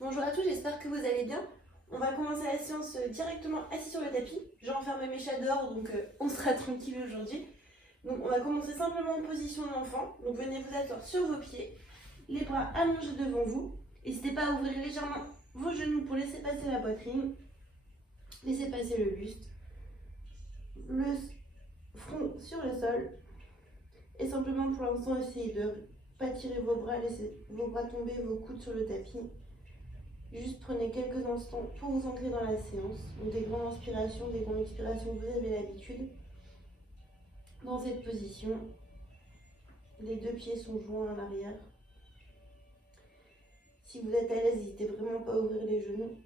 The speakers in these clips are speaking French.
Bonjour à tous, j'espère que vous allez bien. On va commencer la séance directement assis sur le tapis. J'ai enfermé mes chats dehors, donc on sera tranquille aujourd'hui. Donc on va commencer simplement en position d'enfant. Donc venez vous asseoir sur vos pieds, les bras allongés devant vous. N'hésitez pas à ouvrir légèrement vos genoux pour laisser passer la poitrine. Laissez passer le buste, le front sur le sol. Et simplement pour l'instant, essayez de ne pas tirer vos bras, laissez vos bras tomber, vos coudes sur le tapis. Juste prenez quelques instants pour vous ancrer dans la séance. Donc des grandes inspirations, des grandes expirations, vous avez l'habitude. Dans cette position, les deux pieds sont joints à l'arrière. Si vous êtes à l'aise, n'hésitez vraiment pas à ouvrir les genoux.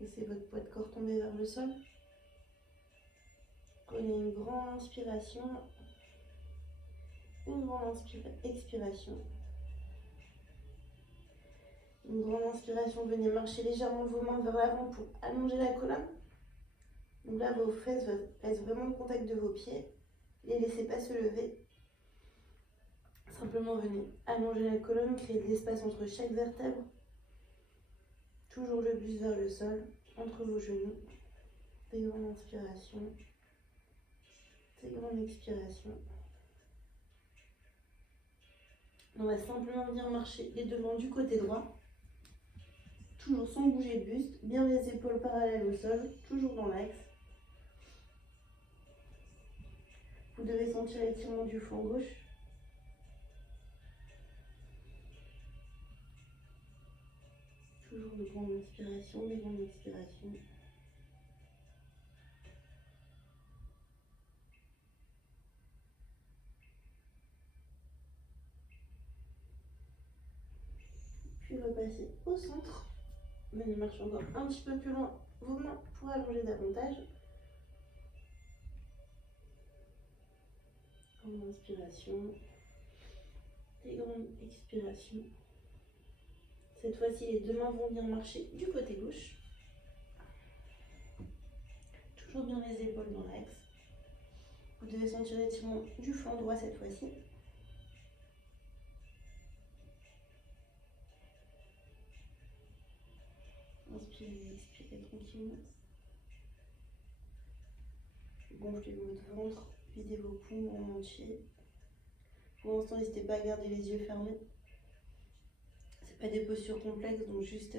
Laissez votre poids de corps tomber vers le sol. Prenez une grande inspiration, une grande expiration. Une grande inspiration, venez marcher légèrement vos mains vers l'avant pour allonger la colonne. Donc là, vos fesses restent vraiment au contact de vos pieds. Les laissez pas se lever. Simplement venez allonger la colonne, créer de l'espace entre chaque vertèbre. Toujours le buste vers le sol, entre vos genoux. Des grandes inspirations, des grandes expirations. On va simplement venir marcher les deux mains du côté droit. Toujours sans bouger le buste, bien les épaules parallèles au sol, toujours dans l'axe. Vous devez sentir l'étirement du flanc gauche. Toujours de grandes inspirations, des grandes expirations. Puis repasser au centre. Venez marcher encore un petit peu plus loin vos mains pour allonger davantage. Grande inspiration, des grandes expirations. Cette fois-ci, les deux mains vont venir marcher du côté gauche. Toujours bien les épaules dans l'axe. Vous devez sentir l'étirement du flanc droit cette fois-ci. Inspirez, expirez tranquillement. Gonflez votre ventre, videz vos poumons en entier. Pour l'instant, n'hésitez pas à garder les yeux fermés. C'est pas des postures complexes, donc juste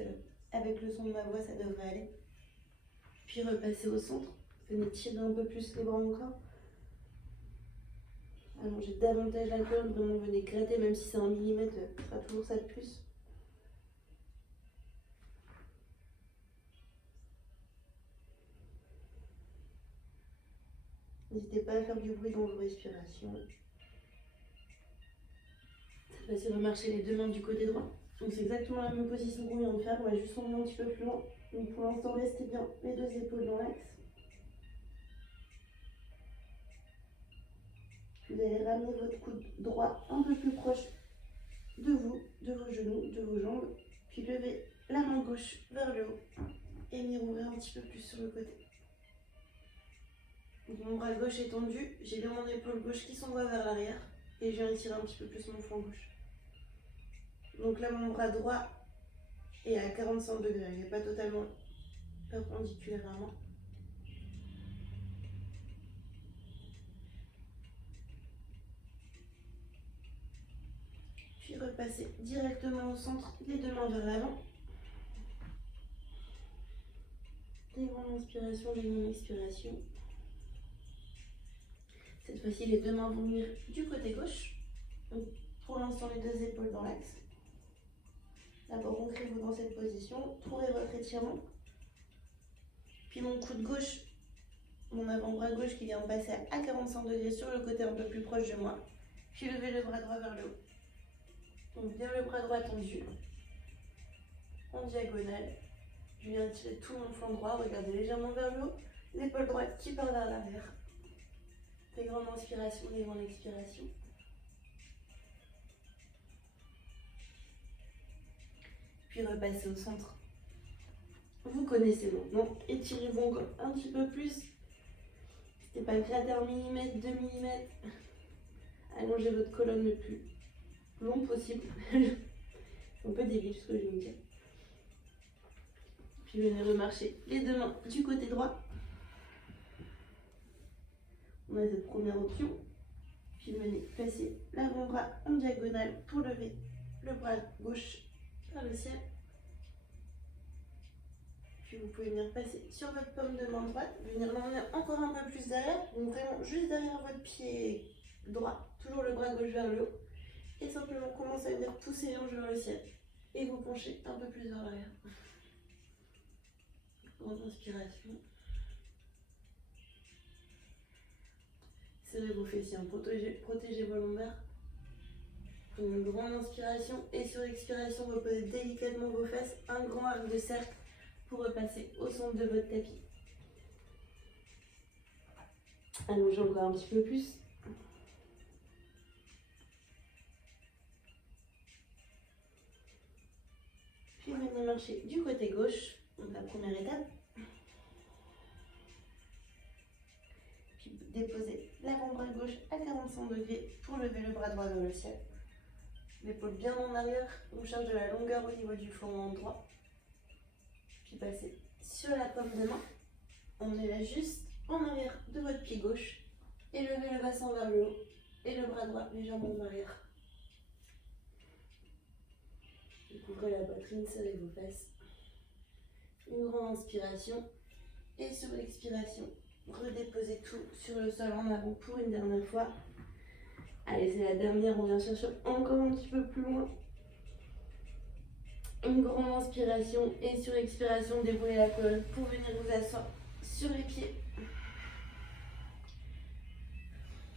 avec le son de ma voix, ça devrait aller. Puis repassez au centre. Venez tirer un peu plus les bras encore. Allongez davantage la colonne, vraiment venez gratter, même si c'est 1 millimètre, ce sera toujours ça de plus. N'hésitez pas à faire du bruit dans vos respirations. Cette fois-ci, remarchez les deux mains du côté droit. Donc c'est exactement la même position qu'on vient de faire. On va juste tomber un petit peu plus loin. Donc pour l'instant, restez bien les deux épaules dans l'axe. Vous allez ramener votre coude droit un peu plus proche de vous, de vos genoux, de vos jambes. Puis levez la main gauche vers le haut et venir ouvrir un petit peu plus sur le côté. Donc mon bras gauche est tendu, j'ai bien mon épaule gauche qui s'envoie vers l'arrière et je viens étirer un petit peu plus mon flanc gauche. Donc là mon bras droit est à 45 degrés, il n'est pas totalement perpendiculaire à moi. Puis repassez directement au centre, les deux mains vers l'avant. Des grandes inspirations, des grandes expirations. Cette fois-ci, les deux mains vont venir du côté gauche. Donc, pour l'instant, les deux épaules dans l'axe. D'abord, ancrez-vous dans cette position. Trouvez votre étirement. Puis mon coude gauche, mon avant-bras gauche qui vient de passer à 45 degrés sur le côté un peu plus proche de moi. Puis levez le bras droit vers le haut. Donc bien le bras droit tendu. En diagonale. Je viens tirer tout mon flanc droit. Regardez légèrement vers le haut. L'épaule droite qui part vers l'arrière. Des grandes inspirations, des grandes expirations. Puis repassez au centre. Vous connaissez maintenant. Étirez-vous encore un petit peu plus. N'hésitez pas à gratter 1 mm, 2 mm. Allongez votre colonne le plus long possible. C'est un peu débile ce que je vais vous dire. Puis venez remarcher les deux mains du côté droit. On a cette première option. Puis venez placer l'avant-bras en diagonale pour lever le bras gauche vers le ciel. Puis vous pouvez venir passer sur votre paume de main droite, venir l'emmener encore un peu plus derrière, donc vraiment juste derrière votre pied droit, toujours le bras gauche vers le haut, et simplement commencer à venir pousser les hanches vers le ciel, et vous penchez un peu plus vers l'arrière. Grande inspiration. Serrez vos fessiers, protégez vos lombaires. Prenez une grande inspiration, et sur l'expiration, reposez délicatement vos fesses, un grand arc de cercle, pour repasser au centre de votre tapis. Allongez encore un petit peu plus. Puis venez marcher du côté gauche, donc la première étape. Puis déposez l'avant-bras gauche à 45 degrés pour lever le bras droit vers le ciel. L'épaule bien en arrière, on cherche de la longueur au niveau du flanc droit. Puis passez sur la paume de main, emmenez-la juste en arrière de votre pied gauche et levez le bassin vers le haut et le bras droit légèrement en arrière. Couvrez la poitrine, serrez vos fesses. Une grande inspiration et sur l'expiration, redéposez tout sur le sol en avant pour une dernière fois. Allez, c'est la dernière, on vient chercher encore un petit peu plus loin. Une grande inspiration et sur l'expiration, déroulez la colonne pour venir vous asseoir sur les pieds.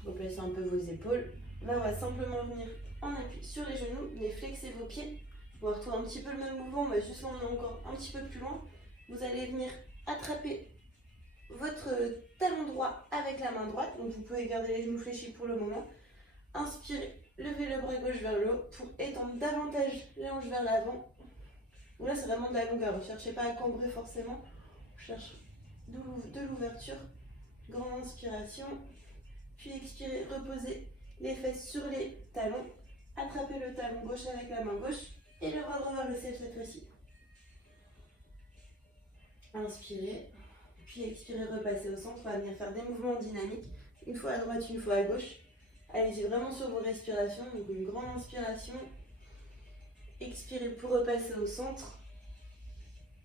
Replacez un peu vos épaules. Là, on va simplement venir en appui sur les genoux, venez flexer vos pieds. On va retrouver un petit peu le même mouvement, on va juste l'emmener encore un petit peu plus loin. Vous allez venir attraper votre talon droit avec la main droite, donc vous pouvez garder les genoux fléchis pour le moment. Inspirez, levez le bras gauche vers le haut pour étendre davantage les hanches vers l'avant. Là, c'est vraiment de la longueur, ne cherchez pas à cambrer forcément, on cherche de l'ouverture. Grande inspiration, puis expirez, reposez les fesses sur les talons, attrapez le talon gauche avec la main gauche et le bras droit vers le ciel cette fois-ci. Inspirez, puis expirez, repassez au centre, on va venir faire des mouvements dynamiques, une fois à droite, une fois à gauche. Allez-y vraiment sur vos respirations, donc une grande inspiration. Expirez pour repasser au centre.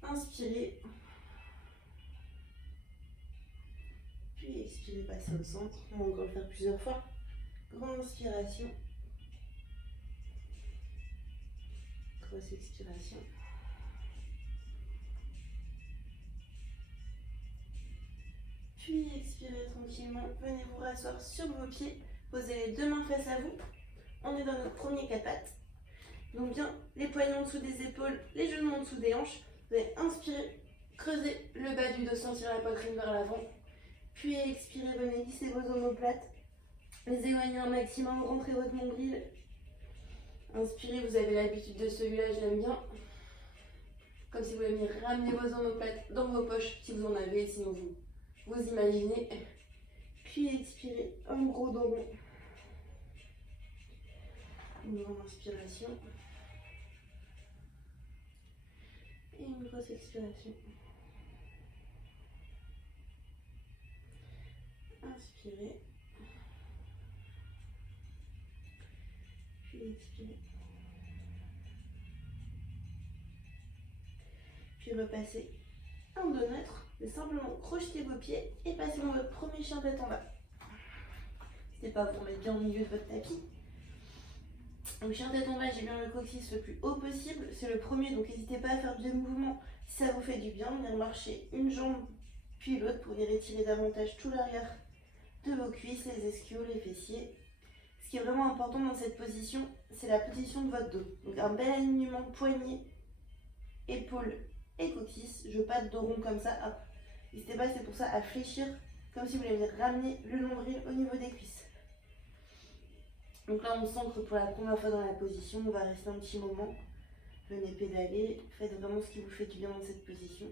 Inspirez. Puis expirez, passez au centre. On va encore le faire plusieurs fois. Grande inspiration. Grosse expiration. Puis expirez tranquillement. Venez vous rasseoir sur vos pieds. Posez les deux mains face à vous. On est dans notre premier quatre pattes. Donc bien les poignets en dessous des épaules, les genoux en dessous des hanches. Vous allez inspirer, creuser le bas du dos, sentir la poitrine vers l'avant. Puis expirez, venez lisser vos omoplates. Les éloigner un maximum, rentrez votre nombril. Inspirez, vous avez l'habitude de celui-là, je l'aime bien. Comme si vous voulez venir ramener vos omoplates dans vos poches, si vous en avez, sinon vous imaginez. Puis expirez, un gros dos rond. Une grande inspiration. Et une grosse expiration. Inspirez. Puis expirez. Puis repassez un dos neutre. Et simplement crochetez vos pieds et passez dans votre premier chien tête en bas. N'hésitez pas à vous remettre bien au milieu de votre tapis. Donc chien tête en bas, j'ai bien le coccyx le plus haut possible. C'est le premier, donc n'hésitez pas à faire des mouvements si ça vous fait du bien. Venir marcher une jambe puis l'autre pour venir étirer davantage tout l'arrière de vos cuisses, les ischios, les fessiers. Ce qui est vraiment important dans cette position, c'est la position de votre dos. Donc un bel alignement poignet, épaules et coccyx. Je veux pas de dos rond comme ça. Hop. N'hésitez pas, c'est pour ça, à fléchir comme si vous voulez venir ramener le nombril au niveau des cuisses. Donc là, on s'ancre pour la première fois dans la position. On va rester un petit moment. Venez pédaler. Faites vraiment ce qui vous fait du bien dans cette position.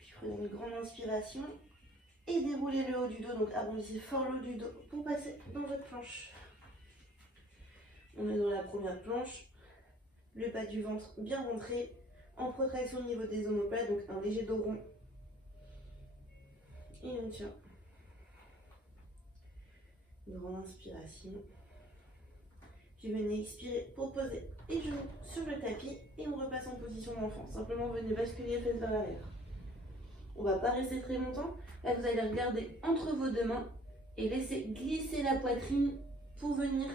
Puis prenez une grande inspiration. et déroulez le haut du dos. Donc arrondissez fort le haut du dos pour passer dans votre planche. On est dans la première planche. Le bas du ventre bien rentré, en protraction au niveau des omoplates, donc un léger dos rond. Et on tient. Grande inspiration. Puis venez expirer pour poser les genoux sur le tapis et on repasse en position d'enfant. Simplement venez basculer les fesses vers l'arrière. On ne va pas rester très longtemps. Là vous allez regarder entre vos deux mains et laisser glisser la poitrine pour venir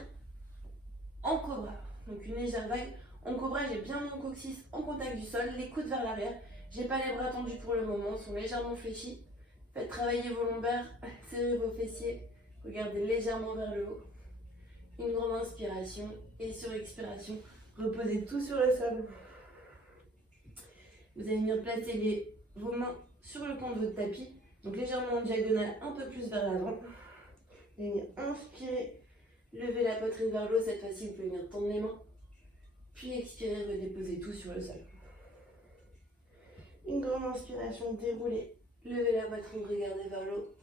en cobra. Donc une légère vague. En cobra, j'ai bien mon coccyx en contact du sol, les coudes vers l'arrière. J'ai pas les bras tendus pour le moment, sont légèrement fléchis. Faites travailler vos lombaires, serrez vos fessiers. Regardez légèrement vers le haut. Une grande inspiration et sur expiration, reposez tout sur le sol. Vous allez venir placer vos mains sur le compte de votre tapis, donc légèrement en diagonale, un peu plus vers l'avant. Vous allez venir inspirer, lever la poitrine vers le haut. Cette fois-ci, vous pouvez venir tendre les mains. Puis expirez, redéposez tout sur le sol. Une grande inspiration, déroulez. Levez la poitrine, regardez vers le haut.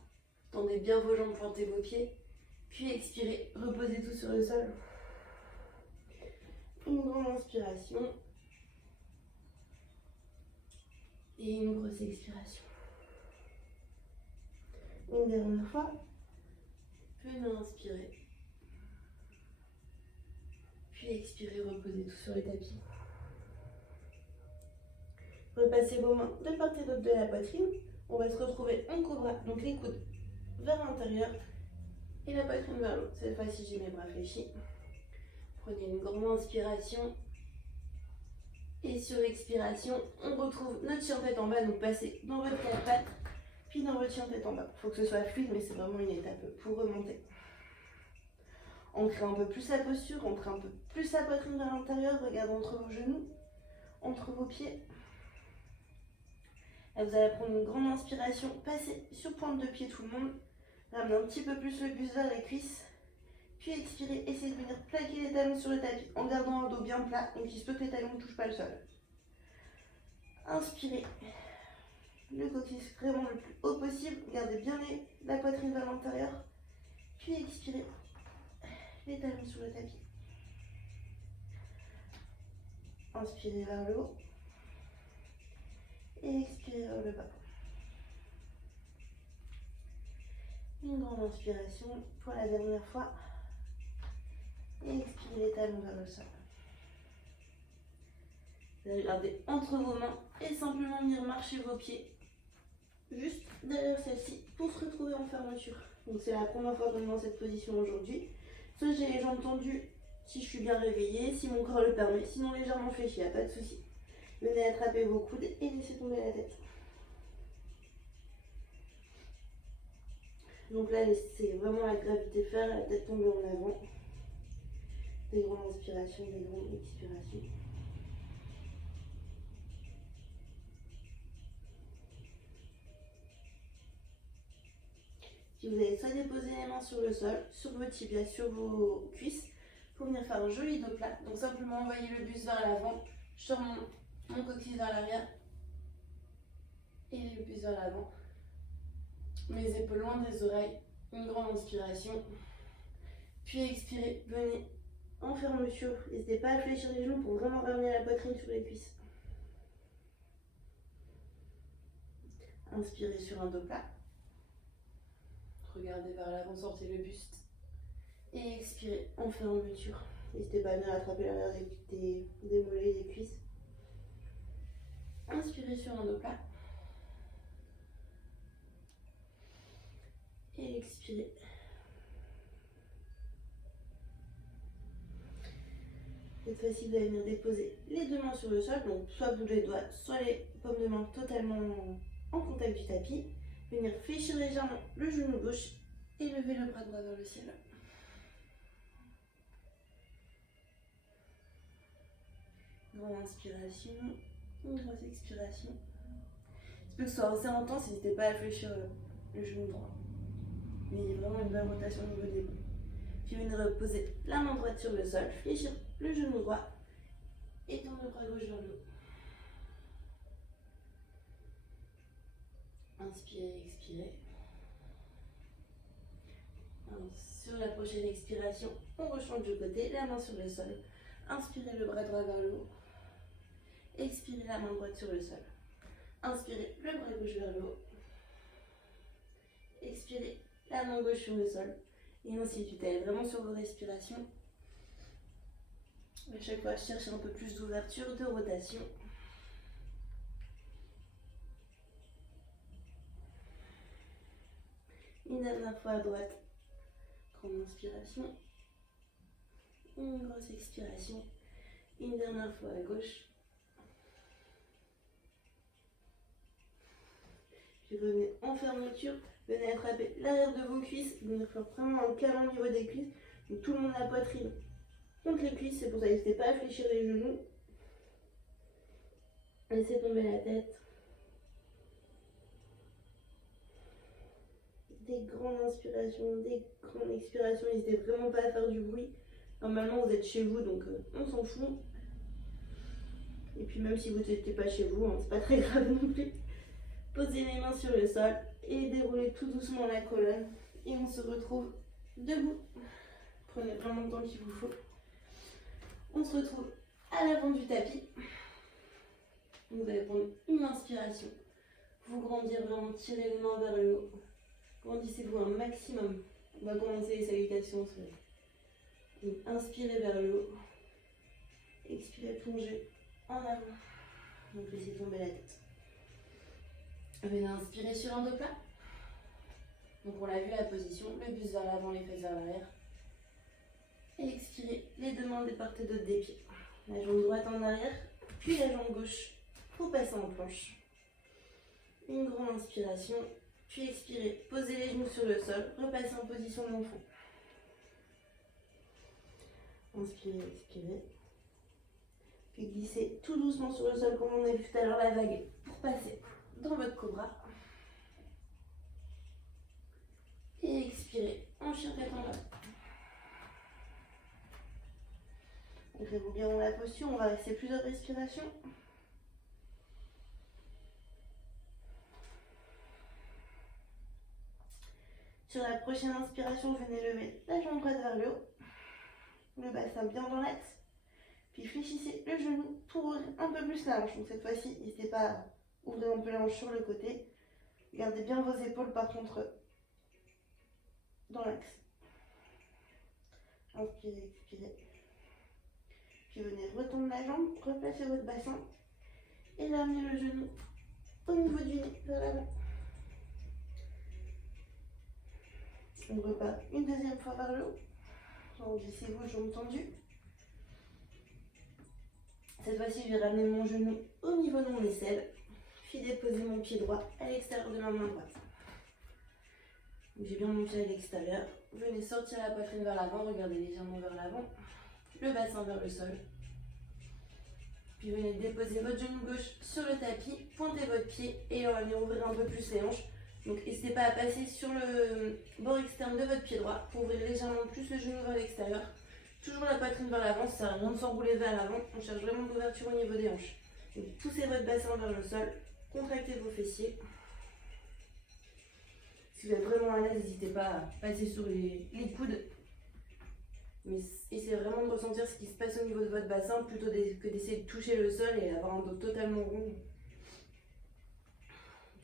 Tendez bien vos jambes, pointez vos pieds. Puis expirez, reposez tout sur le sol. Une grande inspiration. Et une grosse expiration. Une dernière fois. Venez inspirer. Puis expirez, reposez tout sur le tapis. Repassez vos mains de part et d'autre de la poitrine. On va se retrouver en cobra, donc les coudes vers l'intérieur et la poitrine vers l'autre. Cette fois-ci, j'ai mes bras fléchis. Prenez une grande inspiration. Et sur expiration, on retrouve notre chien tête en bas. Donc passez dans votre quatre pattes, puis dans votre chien tête en bas. Il faut que ce soit fluide, mais c'est vraiment une étape pour remonter. Ancrez un peu plus la posture, ancrez un peu plus la poitrine vers l'intérieur, regardez entre vos genoux, entre vos pieds. Là, vous allez prendre une grande inspiration, passez sur pointe de pied tout le monde, ramenez un petit peu plus le buste vers les cuisses, puis expirez, essayez de venir plaquer les talons sur le tapis en gardant un dos bien plat, donc il se peut que les talons ne touchent pas le sol. Inspirez, le coccyx vraiment le plus haut possible, gardez bien la poitrine vers l'intérieur, puis expirez. Les talons sur le tapis. Inspirez vers le haut. Et expirez vers le bas. Une grande inspiration pour la dernière fois. Et expirez les talons vers le sol. Vous allez garder entre vos mains et simplement venir marcher vos pieds juste derrière celle-ci pour se retrouver en fermeture. Donc c'est la première fois qu'on est dans cette position aujourd'hui. Soit j'ai les jambes tendues si je suis bien réveillée, si mon corps le permet, sinon légèrement fléchi, il n'y a pas de souci. Venez attraper vos coudes et laissez tomber la tête. Donc là, laissez vraiment la gravité faire, la tête tomber en avant. Des grandes inspirations, des grandes expirations. Puis vous allez soit déposer les mains sur le sol, sur vos tibias, sur vos cuisses, pour venir faire un joli dos plat. Donc simplement envoyer le buste vers l'avant, je sors mon coccyx vers l'arrière et le buste vers l'avant. Mes épaules loin des oreilles, une grande inspiration. Puis expirez, venez en fermeture. N'hésitez pas à fléchir les genoux pour vraiment ramener la poitrine sur les cuisses. Inspirez sur un dos plat. Regardez vers l'avant, sortez le buste. Et expirez en fermeture. N'hésitez pas à venir attraper l'arrière des mollets, des cuisses. Inspirez sur un dos plat. Et expirez. Cette fois-ci, vous allez venir déposer les deux mains sur le sol. Donc soit bout les doigts, soit les paumes de main totalement en contact du tapis. Venir fléchir légèrement le genou gauche et lever le bras droit vers le ciel. Grande inspiration, une grosse expiration. C'est peut que ce soit assez intense, n'hésitez pas à fléchir le genou droit. Mais il y a vraiment une bonne rotation au niveau des bras. Puis venez reposer la main droite sur le sol, fléchir le genou droit et tendre le bras gauche vers le haut. Inspirez, expirez. Sur la prochaine expiration, on rechange de côté, la main sur le sol. Inspirez le bras droit vers le haut. Expirez la main droite sur le sol. Inspirez le bras gauche vers le haut. Expirez la main gauche sur le sol. Et ainsi de suite. Allez vraiment sur vos respirations. À chaque fois, cherchez un peu plus d'ouverture, de rotation. Une dernière fois à droite. Grande inspiration. Une grosse expiration. Une dernière fois à gauche. Puis revenez en fermeture. Venez attraper l'arrière de vos cuisses. Venez faire vraiment un câlin au niveau des cuisses. Donc tout le monde la poitrine contre les cuisses. C'est pour ça, n'hésitez pas à fléchir les genoux. Laissez tomber la tête. Des grandes inspirations, des grandes expirations. N'hésitez vraiment pas à faire du bruit. Normalement, vous êtes chez vous, donc on s'en fout. Et puis même si vous n'étiez pas chez vous, hein, c'est pas très grave non plus. Posez les mains sur le sol et déroulez tout doucement la colonne. Et on se retrouve debout. Prenez vraiment le temps qu'il vous faut. On se retrouve à l'avant du tapis. Vous allez prendre une inspiration. Vous grandir, vraiment tirer les mains vers le haut. Grandissez-vous un maximum. On va commencer les salutations. Donc, inspirez vers le haut. Expirez, plongez en avant. Donc laissez tomber la tête. Venez inspirer sur un dos plat. Donc on l'a vu la position, le buste vers l'avant, les fesses vers l'arrière. Et expirez, les deux mains des part et d'autre des pieds. La jambe droite en arrière, puis la jambe gauche pour passer en planche. Une grande inspiration, puis expirez, posez les genoux sur le sol, repassez en position de l'enfant. Inspirez, expirez. Puis glissez tout doucement sur le sol comme on a vu tout à l'heure la vague pour passer dans votre cobra. Et expirez en chien tête en bas. Ancrez-vous bien dans la posture, on va rester plusieurs respirations. Sur la prochaine inspiration, venez lever la jambe droite vers le haut. Le bassin bien dans l'axe. Puis fléchissez le genou pour ouvrir un peu plus la hanche. Donc cette fois-ci, n'hésitez pas à ouvrir un peu la hanche sur le côté. Gardez bien vos épaules par contre dans l'axe. Inspirez, expirez. Puis venez retendre la jambe, replacez votre bassin et ramenez le genou au niveau du nez vers l'avant. On repart une deuxième fois vers le haut. Glissez-vous, jambes tendues. Cette fois-ci, je vais ramener mon genou au niveau de mon aisselle, puis déposer mon pied droit à l'extérieur de ma main droite. J'ai bien mon pied à l'extérieur. Venez sortir la poitrine vers l'avant, regardez légèrement vers l'avant, le bassin vers le sol. Puis venez déposer votre genou gauche sur le tapis, pointez votre pied et on va venir ouvrir un peu plus les hanches. Donc n'hésitez pas à passer sur le bord externe de votre pied droit pour ouvrir légèrement plus le genou vers l'extérieur. Toujours la poitrine vers l'avant, ça sert à rien de s'enrouler vers l'avant, on cherche vraiment de l'ouverture au niveau des hanches. Donc poussez votre bassin vers le sol, contractez vos fessiers. Si vous êtes vraiment à l'aise, n'hésitez pas à passer sur les coudes. Mais essayez vraiment de ressentir ce qui se passe au niveau de votre bassin plutôt que d'essayer de toucher le sol et avoir un dos totalement rond.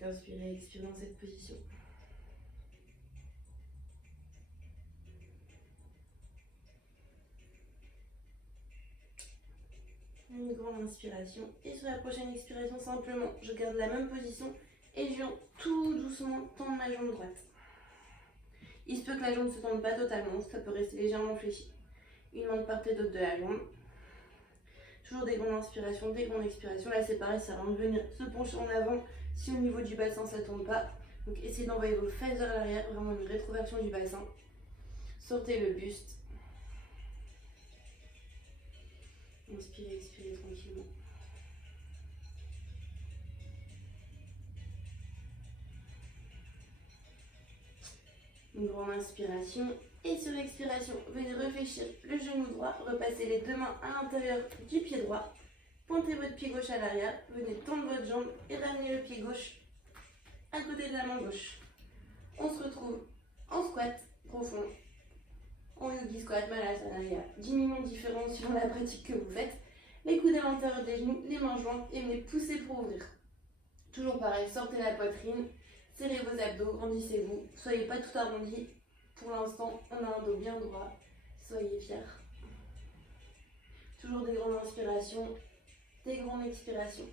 Inspirez, expirez dans cette position. Une grande inspiration. Et sur la prochaine expiration, simplement, je garde la même position et je viens tout doucement tendre ma jambe droite. Il se peut que la jambe ne se tende pas totalement, ça peut rester légèrement fléchi. Une main de part et d'autre de la jambe. Toujours des grandes inspirations, des grandes expirations. Là c'est pareil, ça va venir se pencher en avant si au niveau du bassin ça ne tourne pas. Donc essayez d'envoyer vos fesses vers l'arrière, vraiment une rétroversion du bassin. Sortez le buste. Inspirez, expirez tranquillement. Une grande inspiration. Et sur l'expiration, venez réfléchir le genou droit. Repassez les deux mains à l'intérieur du pied droit. Pointez votre pied gauche à l'arrière. Venez tendre votre jambe et ramenez le pied gauche à côté de la main gauche. On se retrouve en squat profond En yogi squat, malasana, il y a 10 millions de différences suivant la pratique que vous faites. Les coudes à l'intérieur des genoux, les mains jointes et venez pousser pour ouvrir. Toujours pareil, sortez la poitrine, serrez vos abdos, grandissez-vous. Soyez pas tout arrondi. Pour l'instant, on a un dos bien droit. Soyez fiers. Toujours des grandes inspirations, des grandes expirations.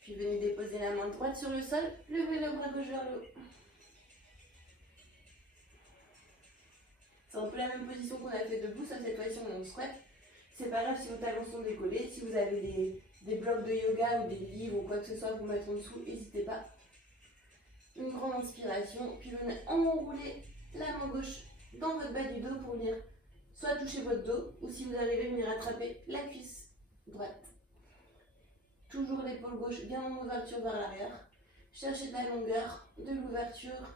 Puis venez déposer la main droite sur le sol, levez le bras gauche vers le haut. C'est un peu la même position qu'on a fait debout, sauf cette fois-ci on squat. C'est pas grave si vos talons sont décollés, si vous avez des blocs de yoga ou des livres ou quoi que ce soit pour mettre en dessous, n'hésitez pas. Une grande inspiration, puis venez enrouler la main gauche dans votre bas du dos pour venir soit toucher votre dos, ou si vous arrivez, venir attraper la cuisse droite. Toujours l'épaule gauche bien en ouverture vers l'arrière. Cherchez de la longueur, de l'ouverture.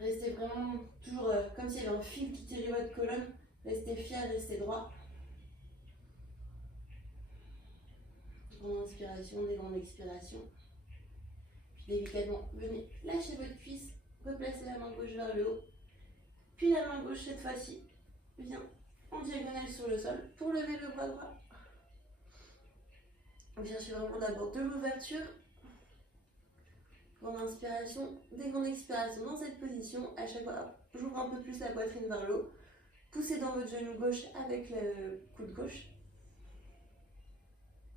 Restez vraiment toujours comme s'il y avait un fil qui tirait votre colonne. Restez fiers, restez droit. Grande inspiration, des grandes expirations. Puis délicatement, venez lâcher votre cuisse, replacez la main gauche vers le haut. Puis la main gauche cette fois-ci vient en diagonale sur le sol pour lever le bras droit. Vous cherchez vraiment d'abord de l'ouverture. Grande inspiration, des grandes expirations dans cette position. À chaque fois, j'ouvre un peu plus la poitrine vers le haut. Poussez dans votre genou gauche avec le coude gauche.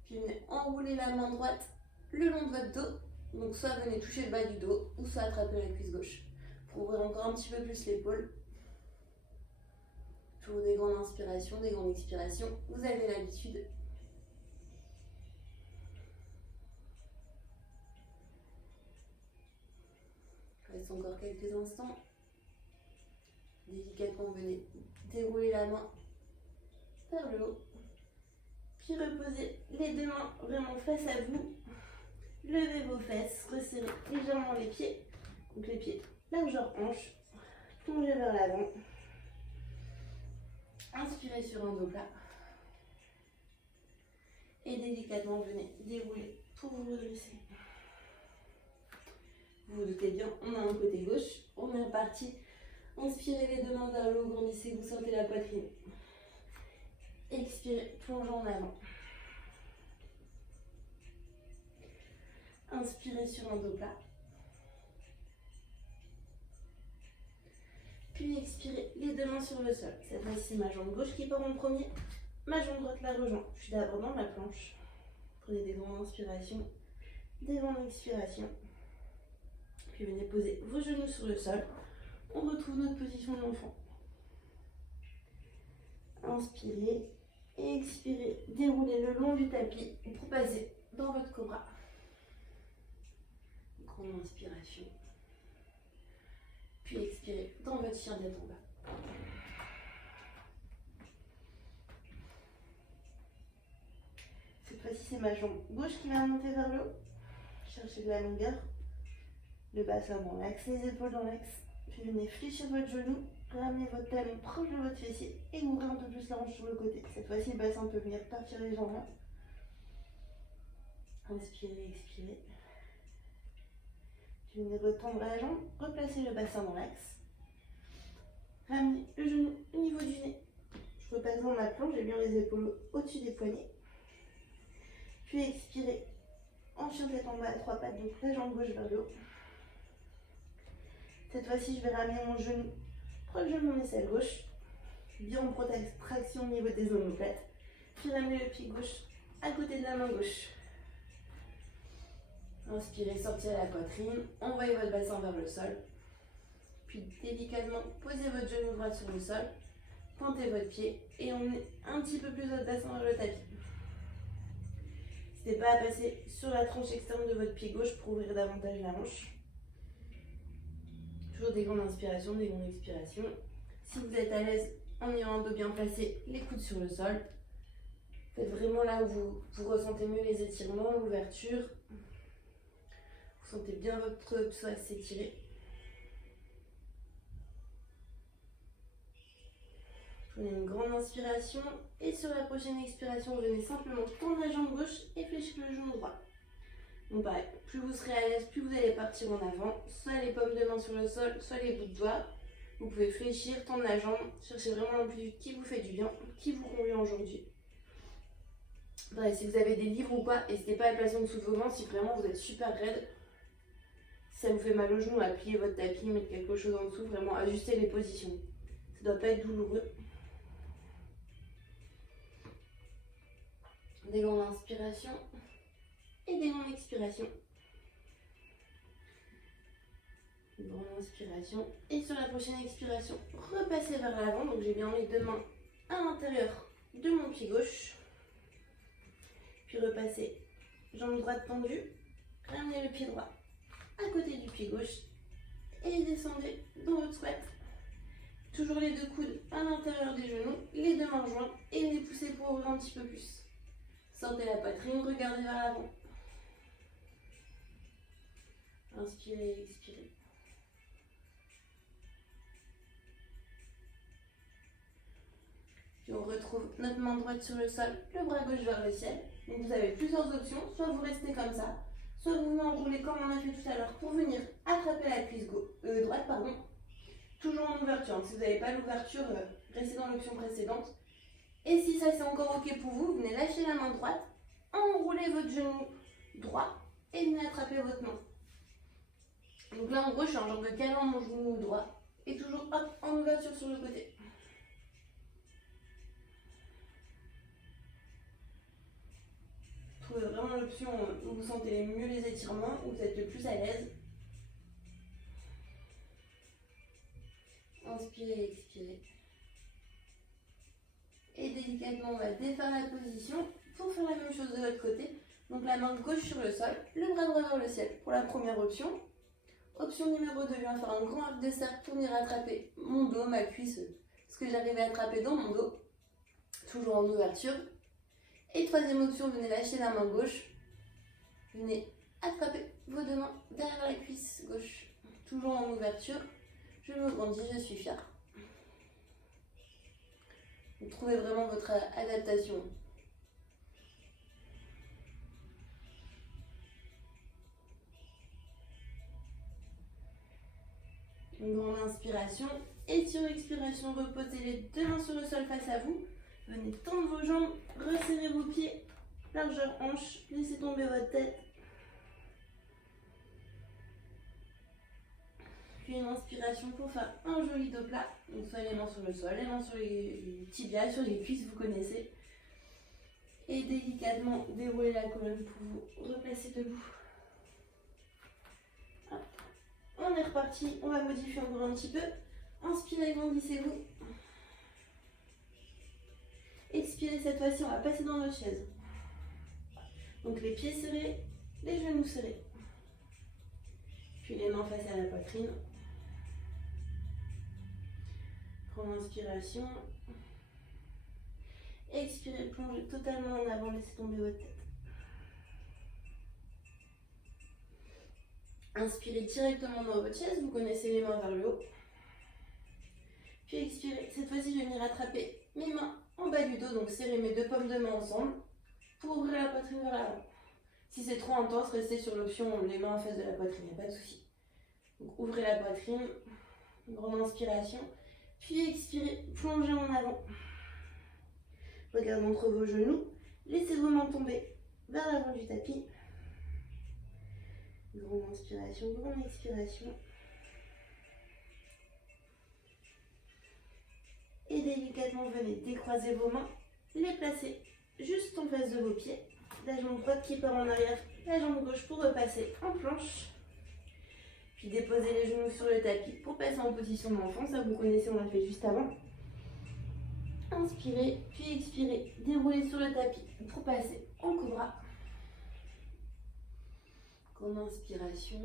Puis venez enrouler la main droite le long de votre dos. Donc soit venez toucher le bas du dos ou soit attraper la cuisse gauche. Pour ouvrir encore un petit peu plus l'épaule. Toujours des grandes inspirations, des grandes expirations. Vous avez l'habitude. Reste encore quelques instants. Délicatement, venez dérouler la main vers le haut. Puis reposez les deux mains vraiment face à vous. Levez vos fesses, resserrez légèrement les pieds. Donc les pieds largeur hanche. Plongez vers l'avant. Inspirez sur un dos plat. Et délicatement, venez dérouler pour vous redresser. Vous vous doutez bien, on a un côté gauche. On est reparti. Inspirez les deux mains vers le haut, grandissez, vous sentez la poitrine. Expirez, plongez en avant. Inspirez sur un dos plat. Puis expirez les deux mains sur le sol. Cette fois-ci, c'est ma jambe gauche qui part en premier. Ma jambe droite la rejoint. Je suis d'abord dans la planche. Prenez des grandes inspirations, des grandes expirations. Puis venez poser vos genoux sur le sol. On retrouve notre position de l'enfant. Inspirez et expirez. Déroulez le long du tapis pour passer dans votre cobra. Grande inspiration. Puis expirez dans votre chien tête en bas. Cette fois-ci, c'est ma jambe gauche qui va remonter vers le haut. Cherchez de la longueur. Le bassin dans l'axe, les épaules dans l'axe. Puis venez fléchir votre genou, ramenez votre talon proche de votre fessier et ouvrez un peu plus la hanche sur le côté. Cette fois-ci, le bassin peut venir partir légèrement. Inspirez, expirez. Puis venez retendre la jambe, replacez le bassin dans l'axe. Ramenez le genou au niveau du nez. Je repasse dans ma planche, j'ai bien les épaules au-dessus des poignets. Puis expirez en chien tête en bas à trois pattes, donc la jambe gauche vers le haut. Cette fois-ci, je vais ramener mon genou proche de mon aisselle gauche, bien en traction au niveau des omoplates. Puis ramener le pied gauche à côté de la main gauche. Inspirez, sortez la poitrine, envoyez votre bassin vers le sol. Puis délicatement, posez votre genou droit sur le sol, pointez votre pied et emmenez un petit peu plus votre bassin vers le tapis. N'hésitez pas à passer sur la tranche externe de votre pied gauche pour ouvrir davantage la hanche. Toujours des grandes inspirations, des grandes expirations. Si vous êtes à l'aise en ayant un dos bien placé, les coudes sur le sol. Faites vraiment là où vous ressentez mieux les étirements, l'ouverture. Vous sentez bien votre psoas s'étirer. Prenez une grande inspiration et sur la prochaine expiration, venez simplement tendre la jambe gauche et fléchir le genou droit. Donc pareil, plus vous serez à l'aise, plus vous allez partir en avant, soit les paumes de main sur le sol, soit les bouts de doigts. Vous pouvez fléchir, tendre la jambe, chercher vraiment l'amplitude qui vous fait du bien, qui vous convient aujourd'hui. Pareil, si vous avez des livres ou pas, n'hésitez pas à le placer en dessous de vos mains si vraiment vous êtes super raide. Si ça vous fait mal au genou, à plier votre tapis, mettre quelque chose en dessous, vraiment ajuster les positions. Ça ne doit pas être douloureux. Des grandes inspirations et des grandes expirations. Une grande inspiration. Et sur la prochaine expiration, repassez vers l'avant. Donc j'ai bien mis deux mains à l'intérieur de mon pied gauche. Puis repassez, jambe droite tendue. Ramenez le pied droit à côté du pied gauche. Et descendez dans votre squat. Toujours les deux coudes à l'intérieur des genoux, les deux mains jointes et les poussez pour ouvrir un petit peu plus. Sortez la poitrine, regardez vers l'avant. Inspirez, expirez. Puis on retrouve notre main droite sur le sol, le bras gauche vers le ciel. Donc vous avez plusieurs options, soit vous restez comme ça, soit vous vous enroulez comme on a fait tout à l'heure pour venir attraper la cuisse droite, toujours en ouverture. Si vous n'avez pas l'ouverture, restez dans l'option précédente. Et si ça c'est encore ok pour vous, vous venez lâcher la main droite, enroulez votre genou droit et venez attraper votre main. Donc là en gros je suis en genre de câlin mon genou droit et toujours hop en ouverture sur le côté. Trouvez vraiment l'option où vous sentez mieux les étirements, où vous êtes le plus à l'aise. Inspirez, expirez. Et délicatement, on va défaire la position pour faire la même chose de l'autre côté. Donc la main gauche sur le sol, le bras droit vers le ciel pour la première option. Option numéro 2, je viens faire un grand arc de cercle pour venir attraper mon dos, ma cuisse, ce que j'arrivais à attraper dans mon dos. Toujours en ouverture. Et troisième option, venez lâcher la main gauche. Venez attraper vos deux mains derrière la cuisse gauche. Toujours en ouverture. Je me grandis, je suis fière. Vous trouvez vraiment votre adaptation. Une grande inspiration. Et sur l'expiration, reposez les deux mains sur le sol face à vous. Venez tendre vos jambes, resserrez vos pieds, largeur hanche, laissez tomber votre tête. Puis une inspiration pour faire un joli dos plat. Donc soit les mains sur le sol, les mains sur les tibias, sur les cuisses, vous connaissez. Et délicatement dérouler la colonne pour vous replacer debout. Hop. On est reparti, on va modifier encore un petit peu. Inspirez, grandissez-vous. Expirez, cette fois-ci, on va passer dans notre chaise. Donc les pieds serrés, les genoux serrés. Puis les mains face à la poitrine. Grande inspiration. Expirez, plongez totalement en avant, laissez tomber votre tête. Inspirez directement dans votre chaise, vous connaissez les mains vers le haut. Puis expirez, cette fois-ci je vais venir attraper mes mains en bas du dos, donc serrer mes deux paumes de main ensemble pour ouvrir la poitrine vers l'avant. Si c'est trop intense, restez sur l'option les mains en face de la poitrine, il n'y a pas de souci. Donc ouvrez la poitrine, grande inspiration, puis expirez, plongez en avant. Regardez entre vos genoux, laissez vos mains tomber vers l'avant du tapis. Grande inspiration, grande expiration. Et délicatement, venez décroiser vos mains, les placer juste en face de vos pieds. La jambe droite qui part en arrière, la jambe gauche pour repasser en planche. Puis déposer les genoux sur le tapis pour passer en position d'enfant. Ça vous connaissez, on l'a fait juste avant. Inspirez, puis expirez. Déroulez sur le tapis pour passer en cobra. Grande inspiration.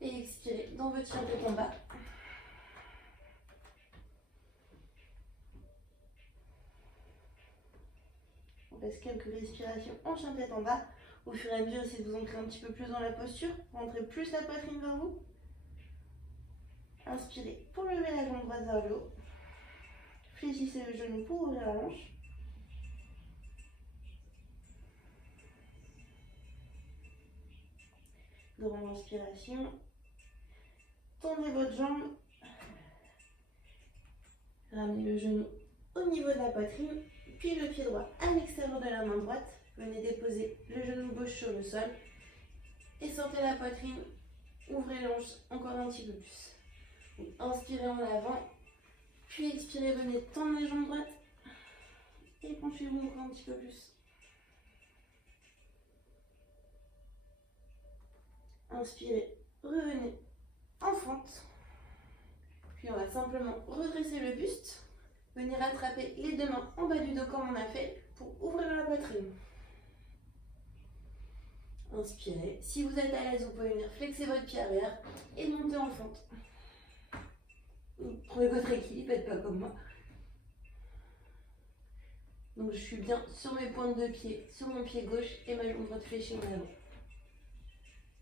Et expirez dans votre chien tête en bas. On laisse quelques respirations en chien tête en bas. Au fur et à mesure, essayez de vous ancrer un petit peu plus dans la posture. Rentrez plus la poitrine vers vous. Inspirez pour lever la jambe droite vers le haut. Fléchissez le genou pour ouvrir la hanche. Grande inspiration. Tendez votre jambe. Ramenez le genou au niveau de la poitrine, puis le pied droit à l'extérieur de la main droite. Venez déposer le genou gauche sur le sol et sortez la poitrine, ouvrez l'anse encore un petit peu plus. Inspirez en avant, puis expirez, venez tendre la jambe droite et penchez-vous encore un petit peu plus. Inspirez, revenez en fente. Puis on va simplement redresser le buste, venir attraper les deux mains en bas du dos comme on a fait pour ouvrir la poitrine. Inspirez. Si vous êtes à l'aise, vous pouvez venir flexer votre pied arrière et monter en fente. Trouvez votre équilibre, faites pas comme moi. Donc je suis bien sur mes pointes de pied, sur mon pied gauche et ma jambe droite fléchie en avant.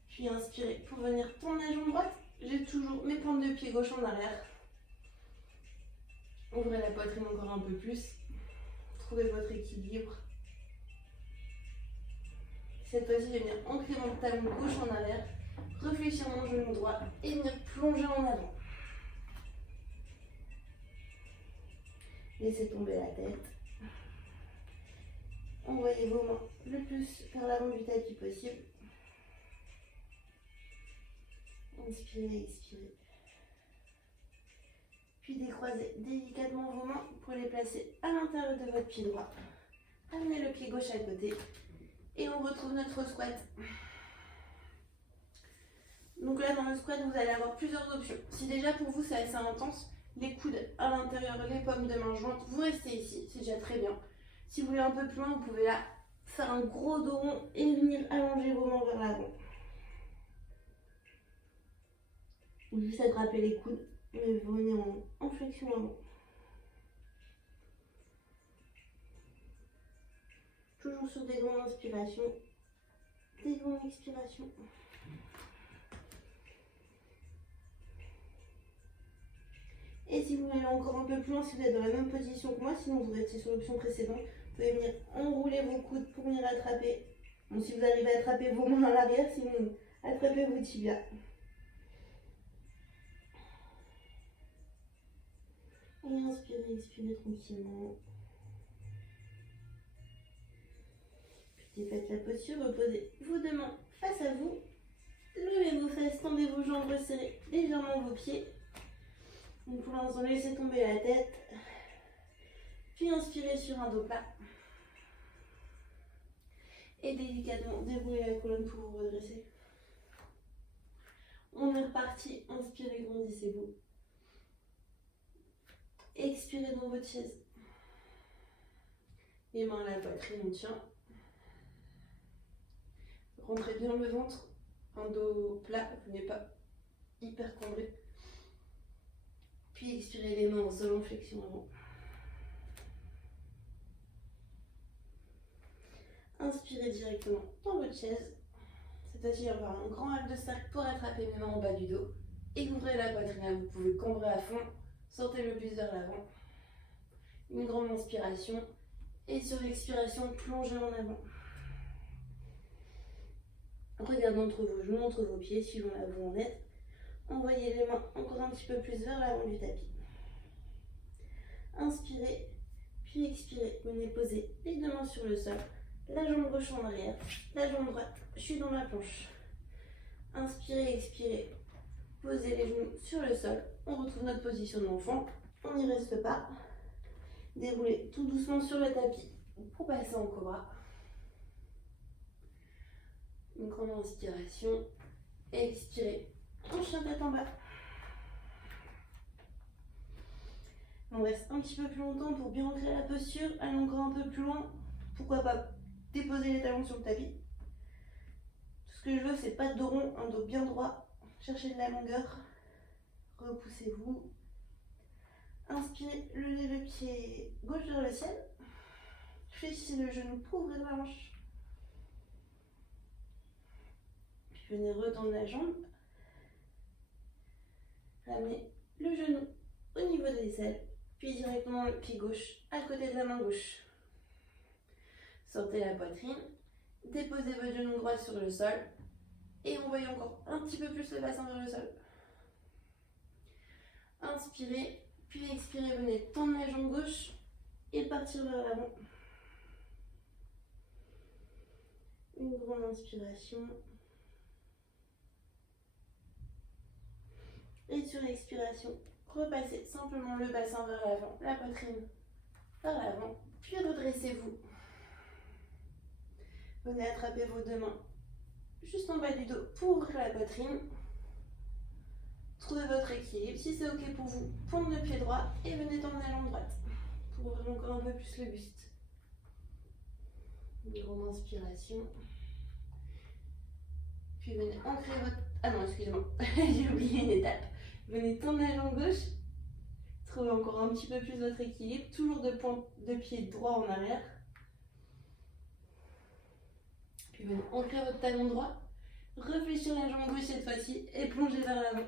Puis inspirez pour venir tendre la jambe droite. J'ai toujours mes pointes de pied gauche en arrière. Ouvrez la poitrine encore un peu plus. Trouvez votre équilibre. Cette fois-ci, je vais venir ancrer mon talon gauche en arrière, réfléchir mon genou droit et venir plonger en avant. Laissez tomber la tête. Envoyez vos mains le plus vers l'avant du tapis possible. Inspirez, expirez. Puis décroisez délicatement vos mains pour les placer à l'intérieur de votre pied droit. Amenez le pied gauche à côté et on retrouve notre squat. Donc là, dans le squat, vous allez avoir plusieurs options. Si déjà pour vous c'est assez intense, les coudes à l'intérieur, les paumes de main jointes, vous restez ici, c'est déjà très bien. Si vous voulez un peu plus loin, vous pouvez là faire un gros dos rond et venir allonger vos mains vers l'avant. Ou juste attraper les coudes, mais vous venez en flexion avant. Toujours sur des grandes inspirations, des grandes expirations. Et si vous voulez aller encore un peu plus loin, si vous êtes dans la même position que moi, sinon vous restez sur l'option précédente, vous pouvez venir enrouler vos coudes pour venir attraper. Bon, si vous arrivez à attraper vos mains à l'arrière, sinon attrapez vos tibias. Et inspirez, expirez tranquillement. Puis faites la posture, reposez vos deux mains face à vous. Levez vos fesses, tendez vos jambes, resserrez légèrement vos pieds. Donc pour l'instant, laissez tomber la tête. Puis inspirez sur un dos plat. Et délicatement déroulez la colonne pour vous redresser. On est reparti. Inspirez, grandissez-vous. Expirez dans votre chaise. Les mains à la poitrine, on tient. Rentrez bien le ventre. Un dos plat, vous n'êtes pas hyper cambré. Puis expirez les mains en sol en flexion avant. Inspirez directement dans votre chaise. Cette fois-ci, on va avoir un grand arc de cercle pour attraper mes mains en bas du dos. Et ouvrez la poitrine. Vous pouvez cambrer à fond. Sortez le plus vers l'avant. Une grande inspiration. Et sur l'expiration, plongez en avant. Regardez entre vos genoux, entre vos pieds, suivant là où vous en êtes. Envoyez les mains encore un petit peu plus vers l'avant du tapis. Inspirez, puis expirez. Venez poser les deux mains sur le sol. La jambe gauche en arrière, la jambe droite. Je suis dans la planche. Inspirez, expirez. Posez les genoux sur le sol. On retrouve notre position de l'enfant. On n'y reste pas. Déroulez tout doucement sur le tapis pour passer en cobra. Une grande inspiration. Expirez. En chien tête en bas. On reste un petit peu plus longtemps pour bien ancrer la posture. Allez encore un peu plus loin. Pourquoi pas déposer les talons sur le tapis. Tout ce que je veux, c'est pas de dos rond, un dos bien droit. Cherchez de la longueur. Repoussez-vous. Inspirez, levez le pied gauche vers le ciel. Fléchissez le genou pour ouvrir la hanche. Puis venez retendre la jambe. Ramenez le genou au niveau de l'aisselle. Puis directement le pied gauche à côté de la main gauche. Sortez la poitrine. Déposez votre genou droit sur le sol. Et envoyez encore un petit peu plus le bassin vers le sol. Inspirez. Puis expirez, venez tendre la jambe gauche et partir vers l'avant. Une grande inspiration. Et sur l'expiration, repassez simplement le bassin vers l'avant, la poitrine vers l'avant, puis redressez-vous. Venez attraper vos deux mains juste en bas du dos pour ouvrir la poitrine. Trouvez votre équilibre. Si c'est ok pour vous, pointe de pied droit et venez tendre la jambe droite pour ouvrir encore un peu plus le buste. Une grande inspiration. Puis venez ancrer votre... Ah non, excusez-moi, j'ai oublié une étape. Venez tendre la jambe gauche. Trouvez encore un petit peu plus votre équilibre. Toujours de pointe de pied droit en arrière. Puis venez ancrer votre talon droit. Réfléchir la jambe gauche cette fois-ci et plongez vers l'avant.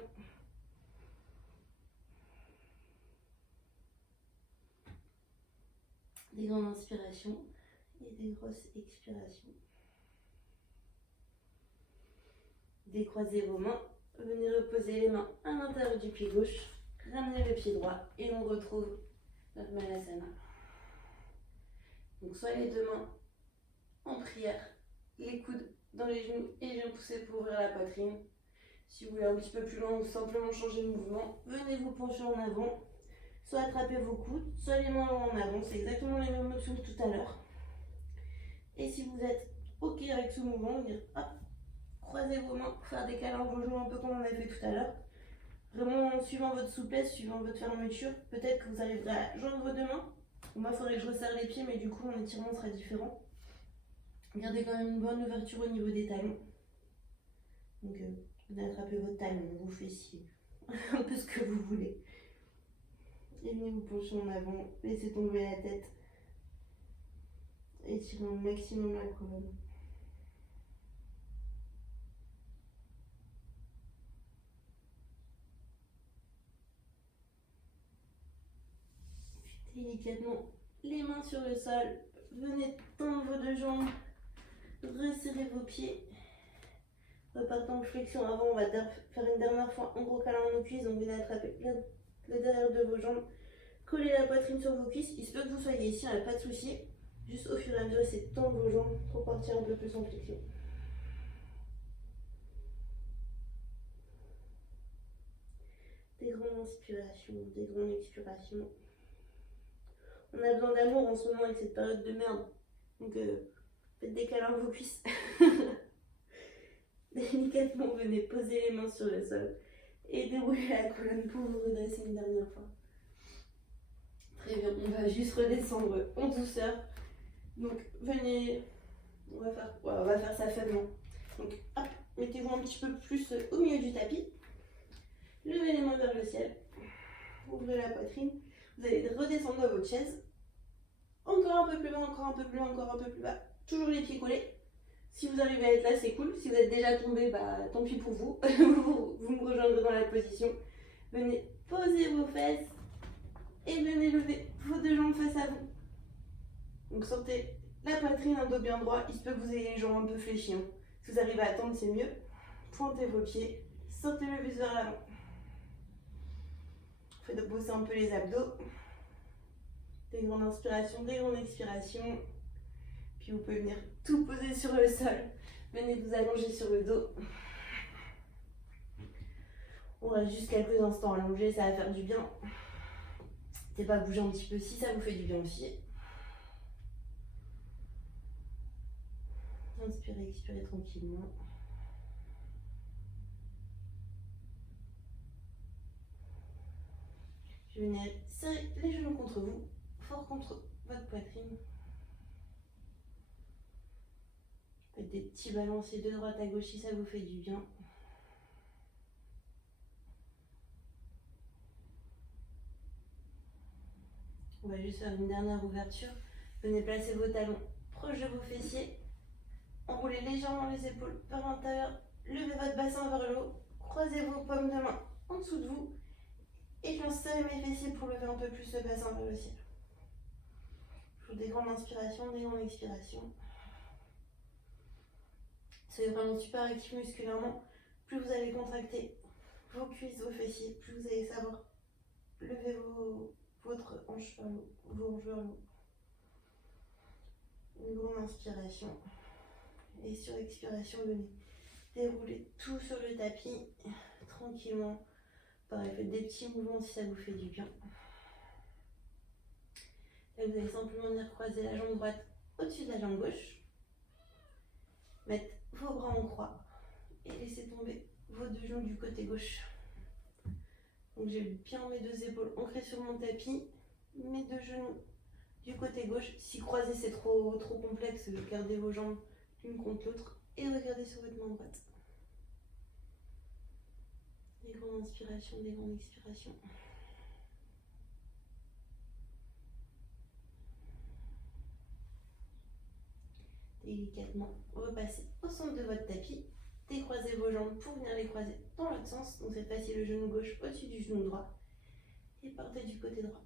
Des grandes inspirations et des grosses expirations. Décroisez vos mains, venez reposer les mains à l'intérieur du pied gauche, ramenez le pied droit et on retrouve notre Malasana. Donc soit les deux mains en prière, les coudes dans les genoux et bien poussés pour ouvrir la poitrine. Si vous voulez un petit peu plus loin ou simplement changer de mouvement, venez vous pencher en avant, soit attrapez vos coudes, soit les mains en avant, c'est exactement les mêmes motions que tout à l'heure. Et si vous êtes ok avec ce mouvement, dire hop, croisez vos mains, faire des câlins vos genoux un peu comme on a fait tout à l'heure. Vraiment en suivant votre souplesse, suivant votre fermeture, peut-être que vous arriverez à joindre vos deux mains. Moi, il faudrait que je resserre les pieds, mais du coup, mon étirement sera différent. Gardez quand même une bonne ouverture au niveau des talons. Donc, vous attrapez votre talon, vos fessiers, un peu ce que vous voulez. Et venez vous pencher en avant, laissez tomber la tête. Étirez au maximum la colonne. Délicatement, les mains sur le sol. Venez tendre vos deux jambes. Resserrez vos pieds. Repartons en flexion. Avant, on va faire une dernière fois un gros câlin à nos cuisses. Donc, venez attraper bien le derrière de vos jambes. Collez la poitrine sur vos cuisses. Il se peut que vous soyez ici, il n'y a pas de souci. Juste au fur et à mesure, essayez de tendre vos jambes pour partir un peu plus en flexion. Des grandes inspirations, des grandes expirations. On a besoin d'amour en ce moment avec cette période de merde. Donc, faites des câlins à vos cuisses. Délicatement, venez poser les mains sur le sol et dérouler la colonne pour vous redresser une dernière fois. Très bien, on va juste redescendre en douceur. Donc, venez, on va faire ça fainement. Donc, hop, mettez-vous un petit peu plus au milieu du tapis. Levez les mains vers le ciel. Ouvrez la poitrine. Vous allez redescendre dans votre chaise. Encore un peu plus bas, encore un peu plus bas, encore un peu plus bas. Toujours les pieds collés. Si vous arrivez à être là, c'est cool. Si vous êtes déjà tombé, bah tant pis pour vous. Vous me rejoindrez dans la position. Venez poser vos fesses et venez lever vos deux jambes face à vous. Donc sortez la poitrine, un dos bien droit. Il se peut que vous ayez les jambes un peu fléchies. Hein. Si vous arrivez à attendre, c'est mieux. Pointez vos pieds, sortez le buste vers l'avant. Faites bosser un peu les abdos. Des grandes inspirations, des grandes expirations. Puis vous pouvez venir tout poser sur le sol. Venez vous allonger sur le dos. On reste juste quelques instants allongés, ça va faire du bien. N'hésitez pas à bouger un petit peu si ça vous fait du bien aussi. Inspirez, expirez tranquillement. Venez serrer les genoux contre vous, fort contre votre poitrine. Faites des petits balanciers de droite à gauche si ça vous fait du bien. On va juste faire une dernière ouverture. Venez placer vos talons proches de vos fessiers. Enroulez légèrement les épaules vers l'intérieur. Levez votre bassin vers le haut. Croisez vos paumes de main en dessous de vous. Et je viens serrer mes fessiers pour lever un peu plus le bassin vers le ciel. Je fais des grandes inspirations, des grandes expirations. Soyez vraiment super actif musculairement. Plus vous allez contracter vos cuisses, vos fessiers, plus vous allez savoir levez votre hanche vers le haut, vos hanches vers le haut. Une grande inspiration. Et sur l'expiration, venez dérouler tout sur le tapis, tranquillement. Pareil, faites des petits mouvements si ça vous fait du bien. Et vous allez simplement venir croiser la jambe droite au-dessus de la jambe gauche. Mettre vos bras en croix et laisser tomber vos deux genoux du côté gauche. Donc j'ai bien mes deux épaules ancrées sur mon tapis, mes deux genoux du côté gauche. Si croiser c'est trop complexe, gardez vos jambes l'une contre l'autre et regardez sur votre main droite. Des grandes inspirations, des grandes expirations. Délicatement, repassez au centre de votre tapis. Décroisez vos jambes pour venir les croiser dans l'autre sens. Donc cette fois-ci, le genou gauche au-dessus du genou droit. Et partez du côté droit.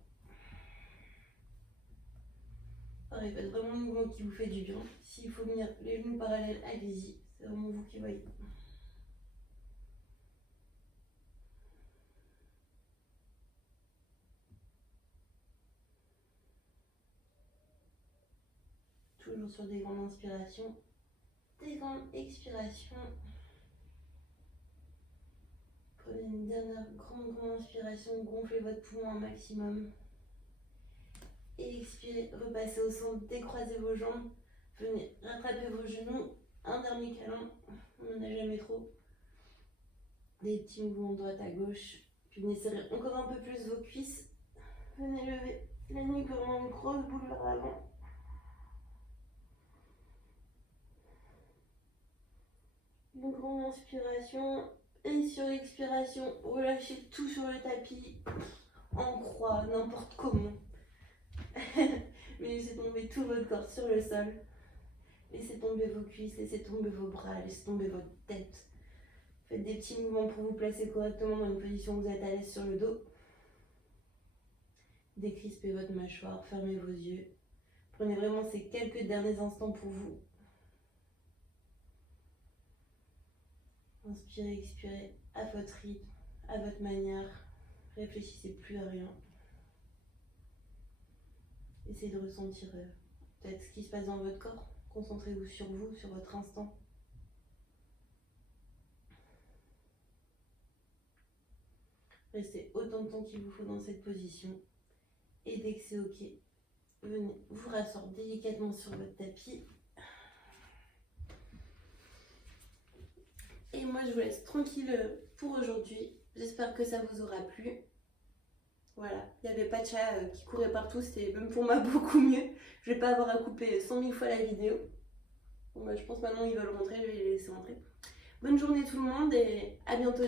Pareil, faites vraiment un mouvement qui vous fait du bien. S'il faut venir les genoux parallèles, allez-y. C'est vraiment vous qui voyez. Toujours sur des grandes inspirations, des grandes expirations. Prenez une dernière grande inspiration, gonflez votre poumon un maximum. Et expirez, repassez au centre, décroisez vos jambes, venez rattraper vos genoux, un dernier câlin, on n'en a jamais trop. Des petits mouvements de droite à gauche, puis venez serrer encore un peu plus vos cuisses, venez lever la nuque, vraiment une grosse boule vers l'avant. Une grande inspiration. Et sur l'expiration, relâchez tout sur le tapis, en croix, n'importe comment. Mais laissez tomber tout votre corps sur le sol. Laissez tomber vos cuisses, laissez tomber vos bras, laissez tomber votre tête. Faites des petits mouvements pour vous placer correctement dans une position où vous êtes à l'aise sur le dos. Décrispez votre mâchoire, fermez vos yeux. Prenez vraiment ces quelques derniers instants pour vous. Inspirez, expirez à votre rythme, à votre manière. Réfléchissez plus à rien. Essayez de ressentir peut-être ce qui se passe dans votre corps. Concentrez-vous sur vous, sur votre instant. Restez autant de temps qu'il vous faut dans cette position. Et dès que c'est ok, venez vous rasseoir délicatement sur votre tapis. Et moi, je vous laisse tranquille pour aujourd'hui. J'espère que ça vous aura plu. Voilà, il n'y avait pas de chat qui courait partout, c'était même pour moi beaucoup mieux. Je ne vais pas avoir à couper 100 000 fois la vidéo. Bon, bah, je pense maintenant ils veulent rentrer, je vais les laisser rentrer. Bonne journée tout le monde et à bientôt.